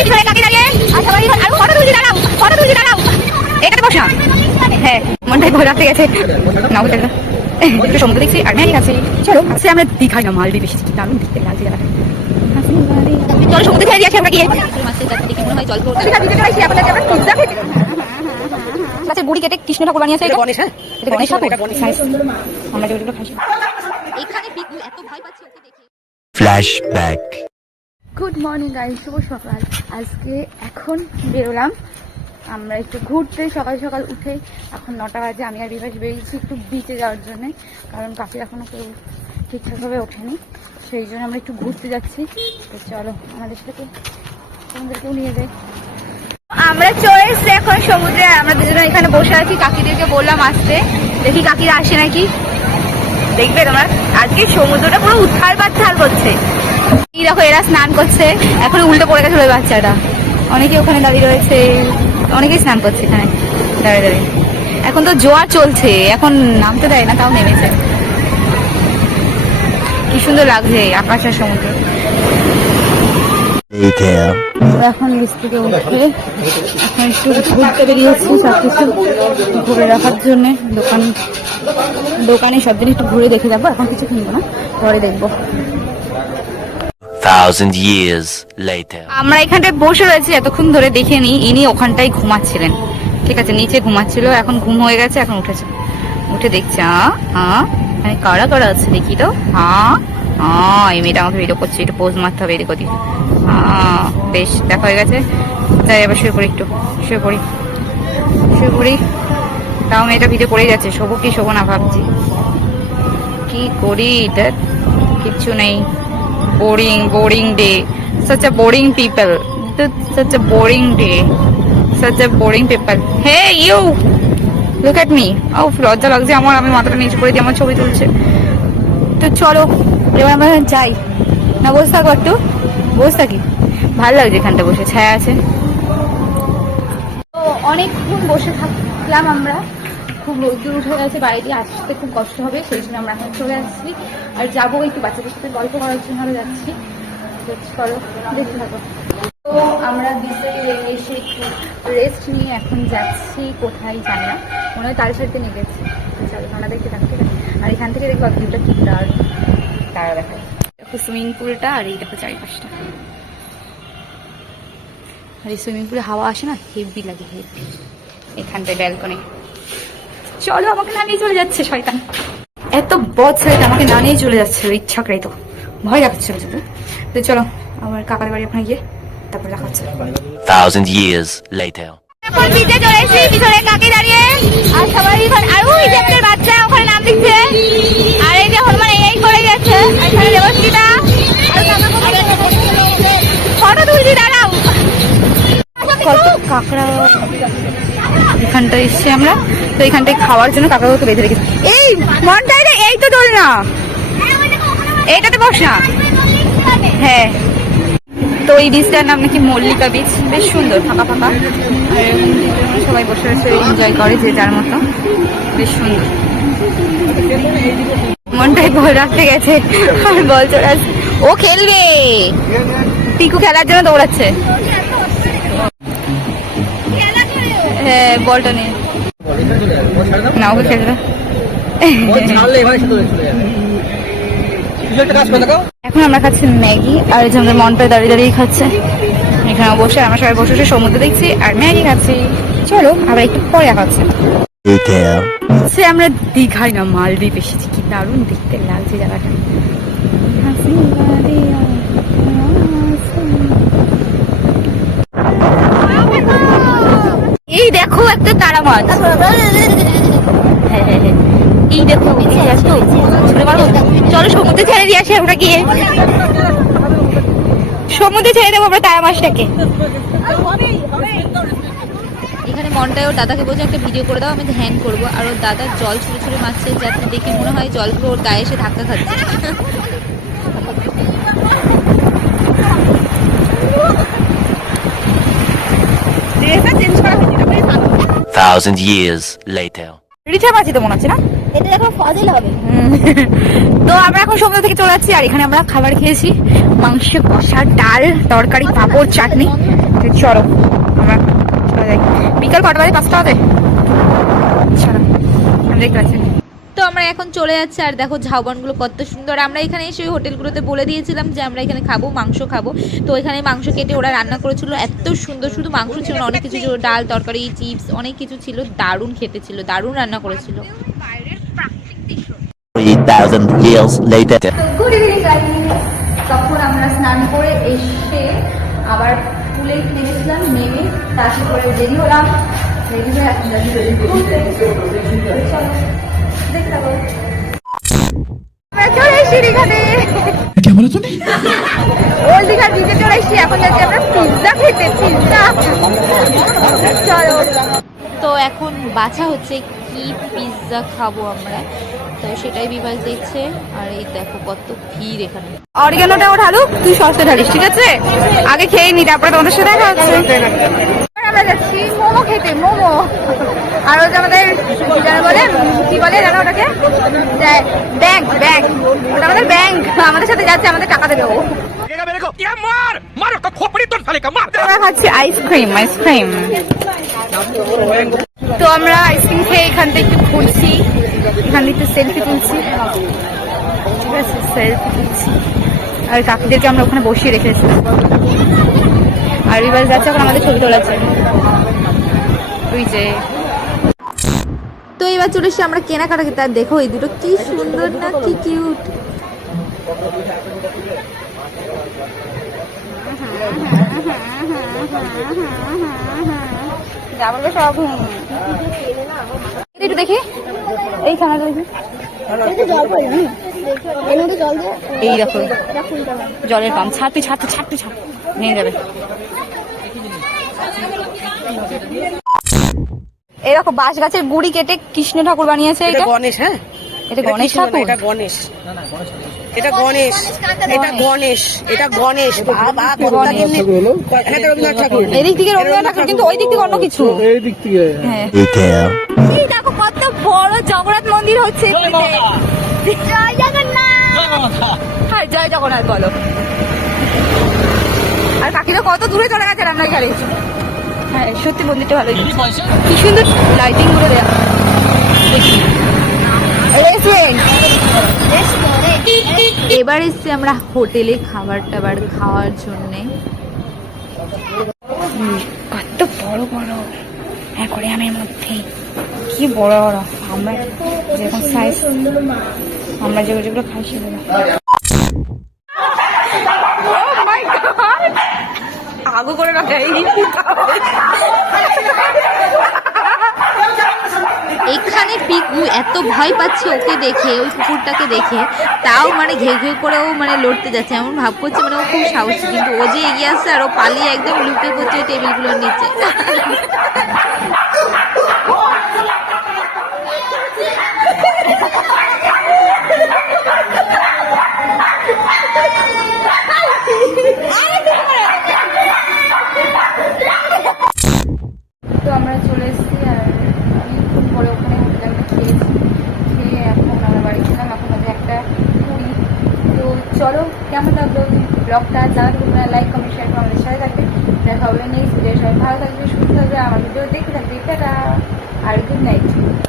পিছনে কাকে দাঁড়িয়ে আচ্ছা ভাই আর ফটো তুলছি দাঁড়াও ফটো তুলছি দাঁড়াও এটাতে বস না হ্যাঁ মনটাই ভয় রাখতে গেছে না বুঝতে একটু সমুদ্র দেখছি আর ম্যাগি আছে চলো আজকে আমরা দীঘায় না মালদ্বীপ এসেছি দারুণ দেখতে লাগছে জায়গাটা চলো সমুদ্রে ছেড়ে দিয়ে আসি আমরা গিয়ে মাছের জাতি দেখে মনে হয় জল আচ্ছা বুড়ি কেটে কৃষ্ণ ঠাকুর বানিয়েছে এটা গণেশ হ্যাঁ এটা গণেশ ঠাকুর আমরা যেগুলো খাই এখানে বিকু এত ভয় পাচ্ছে ওকে দেখে ফ্ল্যাশব্যাক। গুড মর্নিং গাইস, শুভ সকাল। আজকে এখন বেরোলাম আমরা একটু ঘুরতে, সকাল সকাল উঠে এখন 9টা বাজে। আমি আর বিভাস বেরিয়েছি একটু বিচে যাওয়ার জন্য, কারণ কাকি এখনও কেউ ঠিকঠাকভাবে ওঠেনি, সেই জন্য আমরা একটু ঘুরতে যাচ্ছি। তো চলো আমাদের সাথে তোমাদেরকেও নিয়ে যাই। আমরা চলে এসছি এখন সমুদ্রে, আমরা দুজনে এখানে বসে আছি। কাকিদেরকে বললাম আসতে, দেখি কাকিরা আসে নাকি। দেখবে তোমার আজকে সমুদ্রটা পুরো উত্থাল পাত্থাল করছে। এই দেখো এরা স্নান করছে, এখন উল্টো পড়ে গেছে ওই বাচ্চাটা। অনেকে ওখানে দাঁড়িয়ে রয়েছে, অনেকেই স্নান করছে এখানে দাঁড়িয়ে দাঁড়িয়ে। এখন তো জোয়ার চলছে, এখন নামতে দেয় না, তাও নেমেছে। কি সুন্দর লাগছে আকাশ আর সমুদ্র। এখন নিচ থেকে উঠে এখন একটু ঘুরতে বেরিয়েছি, সবকিছু ঘুরে রাখার জন্য। দোকানে সব দিন একটু ঘুরে দেখে যাবো, এখন কিছু কিনবো না, পরে দেখবো। 1000 years later. আমরা এখানটায় বসে রয়েছি এতক্ষণ ধরে, দেখে নি ইনি ওখানটায় ঘুমাচ্ছিলেন। ঠিক আছে, নিচে ঘুমাচ্ছিল, এখন ঘুম হয়ে গেছে, এখন উঠেছে। উঠে দেখছে মানে কারা কারা আছে দেখি তো। এই মেয়েটা আমাকে ভিডিও করছে, একটু পোজ মারতে হবে এদিক ওদিক। বেশ দেখা হয়ে গেছে, তাই এবার শুয়ে পড়ি, একটু শুয়ে পড়ি। তাও মেয়েটা ভিডিও করেই যাচ্ছে, শোবো কি শোবো না ভাবছি, কি করি। দেখ কিচ্ছু নেই, boring day, such a boring people, such a boring day, such a boring people. Hey you, look at me. লজ্জা লাগছে আমার, আমি মাথাটা নিচু করে দিয়ে আমার ছবি তুলছে। তো চলো এবার আমরা যাই না, বসে থাকো একটু, বসে থাকি, ভালো লাগছে এখানটা বসে, ছায়া আছে। তো অনেকক্ষণ বসে থাকলাম আমরা, খুব রোদ্দুর উঠে গেছে, বাড়িতে আসতে খুব কষ্ট হবে, সেই জন্য আমরা এখন চলে আসছি। আর যাবো একটু বাচ্চাদের সাথে গল্প করার জন্য আরো যাচ্ছি। চলো দেখতে থাকো। তো আমরা বিচে এসে একটু রেস্ট নিয়ে এখন যাচ্ছি কোথায় জানি না, মনে হয় তার সাথে নিয়ে গেছি। চলো আমরা দেখতে থাকি, ঠিক আছে। আর এখান থেকে দেখবো ভিউটা কি দারুণ, তারা দেখায়। দেখো সুইমিং পুলটা, আর এই দেখো চারিপাশটা। আর এই সুইমিং পুলে হাওয়া আসে না, হেভি লাগে, হেভি। এখানটায় ব্যালকনি। চলো আমাকে না নিয়ে চলে যাচ্ছে শয়তান, এত বদ ছেলেটা আমাকে না নিয়ে চলে যাচ্ছে, ইচ্ছা করে তো ভয় দেখাচ্ছিল শুধু। তো চলো আমার কাকার বাড়ি ওখানে গিয়ে তারপর দেখা হচ্ছে। 1000 years later. এখন বিচে চলে এসেছি, পিছনে কাকি দাঁড়িয়ে আর সবাই আর ওই যে একটা বাচ্চা ওখানে নাম দিচ্ছে, আর এই যে হনুমান এই করে যাচ্ছে, এখানে দেবস্মিতা ফটো তুলছি দাঁড়াও। কত কাঁকড়া এখানটায় এসছি আমরা, তো এখানটায় খাওয়ার জন্য কাকাকে বেঁধে রেখেছি। এই মনটাই রে, এই তো দোল না, এইটাতে বস না। হ্যাঁ, তো এই বীজটার নাম নাকি মল্লিকা বীজ, বেশ সুন্দর, ফাঁকা ফাঁকা, আর সবাই বসে বসে এনজয় করে যে যার মতো, বেশ সুন্দর। মনটাই বল রাখতে গেছে, আর বল চড়াচ্ছে, ও খেলবে, পিকু খেলার জন্য দৌড়াচ্ছে। হ্যাঁ বলটা নিয়ে না, ওকে খেলবে। এখন আমরা খাচ্ছি ম্যাগি, আর এই যে আমাদের মনটা দাঁড়িয়ে দাঁড়িয়ে খাচ্ছে এখানে বসে, আমরা সবাই বসে বসে সমুদ্র দেখছি আর ম্যাগি খাচ্ছি। চলো আবার একটু পরে খাচ্ছে। সে আমরা দীঘায় না মালদ্বীপ এসেছি, কি দারুণ দেখতে লাগছে জায়গাটা। এই দেখো একটা তারা মাছ, এই দেখো চলো সমুদ্রে ছেড়ে দিয়ে আসি আমরা গিয়ে, সমুদ্রে ছেড়ে দেবো আমরা তারা মাছটাকে। এখানে মনটায় ওর দাদাকে বলছে একটা ভিডিও করে দাও, আমি ধ্যান করবো, আর ওর দাদা জল ছুঁড়ে ছুঁড়ে মারছে, যাতে দেখে মনে হয় জলগুলো ওর গায়ে এসে ধাক্কা খাচ্ছে। 1000 years later. রিঠা মাছি তো মনে হচ্ছে না। এটা দেখো ফজিল হবে। তো আমরা এখন সমুদ্র থেকে চলে যাচ্ছি, আর এখানে আমরা খাবার খেয়েছি, মাংস কষা, ডাল, তরকারি, পাঁপড়, চাটনি। তো চলো আমরা চলে যাই। বিকাল কটা বাজে? 5টা বাজে। চলো আমরা দেখতে পাচ্ছি। তো আমরা এখন চলে যাচ্ছি, আর দেখো ঝাউবনগুলো কত সুন্দর। আমরা এখানে এসে ওই হোটেলগুলোতে বলে দিয়েছিলাম যে আমরা এখানে খাবো, মাংস খাবো। তো এখানে মাংস কেটে ওরা রান্না করেছিল, এত সুন্দর, শুধু মাংস ছিল না, অনেক কিছু ছিল, ডাল, তরকারি, চিপস, অনেক কিছু ছিল। দারুণ খেতে ছিল, দারুণ রান্না করেছিল। 3,000 years later. Good evening guys. তখন আমরা স্নান করে এসে আবার পুলে নেমেছিলাম, নেমে তারপর করে রেডি হলাম, রেডি হয়ে এখন যাচ্ছি ঘুরতে। চলো দেখতে পাবো। আমরা চলে এসেছি দীঘাতে। क्या बोला तूने? ওল্ড দীঘার বিচে চলে এসেছি, এখন যাচ্ছি আমরা পিৎজা খেতে। পিৎজা চলো। তো এখন বাছা হচ্ছে কি পিৎজা খাবো আমরা, তো সেটাই বিভাস দেখছে। আর এই দেখো কত ভিড় এখানে। অরিগানোটা ও ঢালুক, তুই সসটা ঢালিস, ঠিক আছে? আগে খেয়ে নি, তারপরে তোমাদের সাথে দেখা হচ্ছে। আমরা যাচ্ছি মোমো খেতে, মোমো। আর ওই যে আমাদের কি যেন বলে, কি বলে জানো ওটাকে? Bank, bank. ওটা আমাদের ব্যাংক, আমাদের সাথে যাচ্ছে, আমাদের টাকা দেবে ও। আমরা খাচ্ছি আইসক্রিম, আইসক্রিম। তো আমরা আইসক্রিম খেয়ে এখান থেকে একটু ঘুরছি, এখান থেকে সেলফি তুলছি, ঠিক আছে? সেলফি তুলছি। আর কাকিদেরকে আমরা ওখানে বসিয়ে রেখেছি, আর এবার যাচ্ছে এখন আমাদের ছবি তোলাচ্ছে। ওই যে তো এবার চলে এসে আমরা কেনাকাটা করতে। আর দেখো এই দুটো কি সুন্দর না, কি কিউট। যা বলবে সব একটু দেখি, এই খানাটা দেখি। এই দেখো জলের পাম্প, ছাড় তুই, ছাড় তুই, ছাড় তুই, ছাড়, নিয়ে যাবে। এই দেখো বাঁশ গাছের গুড়ি কেটে কৃষ্ণ ঠাকুর বানিয়েছে। এটা গণেশ, হ্যাঁ এটা গণেশ ঠাকুর। এটা গণেশ, এটা গণেশ, এটা গণেশ, এটা গণেশ। বাবা কতটা দিন হ্যাঁ রবীন্দ্রনাথ ঠাকুর। এদিক থেকে রবীন্দ্রনাথ ঠাকুর, কিন্তু ওই দিক থেকে অন্য কিছু। এই দিক থেকে হ্যাঁ, Detail. এই দেখো কত বড় জগন্নাথ মন্দির হচ্ছে এখানে। জয় জগন্নাথ। হ্যাঁ জয় জগন্নাথ বলো। আর কাকিরা কত দূরে চলে গেছে রান্না ঘরে। হ্যাঁ সত্যি মন্দিরটা ভালো, কি সুন্দর লাইটিং গুলো দেয়া। এবার এসছি আমরা হোটেলে খাবার টাবার খাওয়ার জন্যে। কত বড় বড় অ্যাকোয়ারিয়ামের মধ্যে, কি বড় বড়। আমরা যেরকম সাইজ, আমরা যেগুলো যেগুলো খাই সেগুলো। আগু করে রাখা এখানে পিকু এত ভয় পাচ্ছে ওকে দেখে, ওই কুকুরটাকে দেখে, তাও মানে ঘেউ ঘেউ করেও মানে লড়তে যাচ্ছে, এমন ভাব করছে মানে ও খুব সাহসী। কিন্তু ও যে এগিয়ে আসছে আর ও পালিয়ে একদম লুকে পড়ছে ওই টেবিলগুলোর নিচে। তো আমরা চলে এসেছি, আর অনেকক্ষণ পরে ওখানে হোটেলটা খেয়েছি, খেয়ে এখন আমরা বাড়ি ছিলাম, এখন বাজে 1:20। তো চলো কেমন লাগলো ব্লগটা জানাতে তোমরা, লাইক কমেন্ট শেয়ার করে আমাদের সাথে থাকবে। দেখা হবে নেক্সট ভিডিও। সবাই ভালো থাকবে, সুস্থ থাকবে, আমার ভিডিও দেখতে থাকবে। টাটা আর গুড নাইট।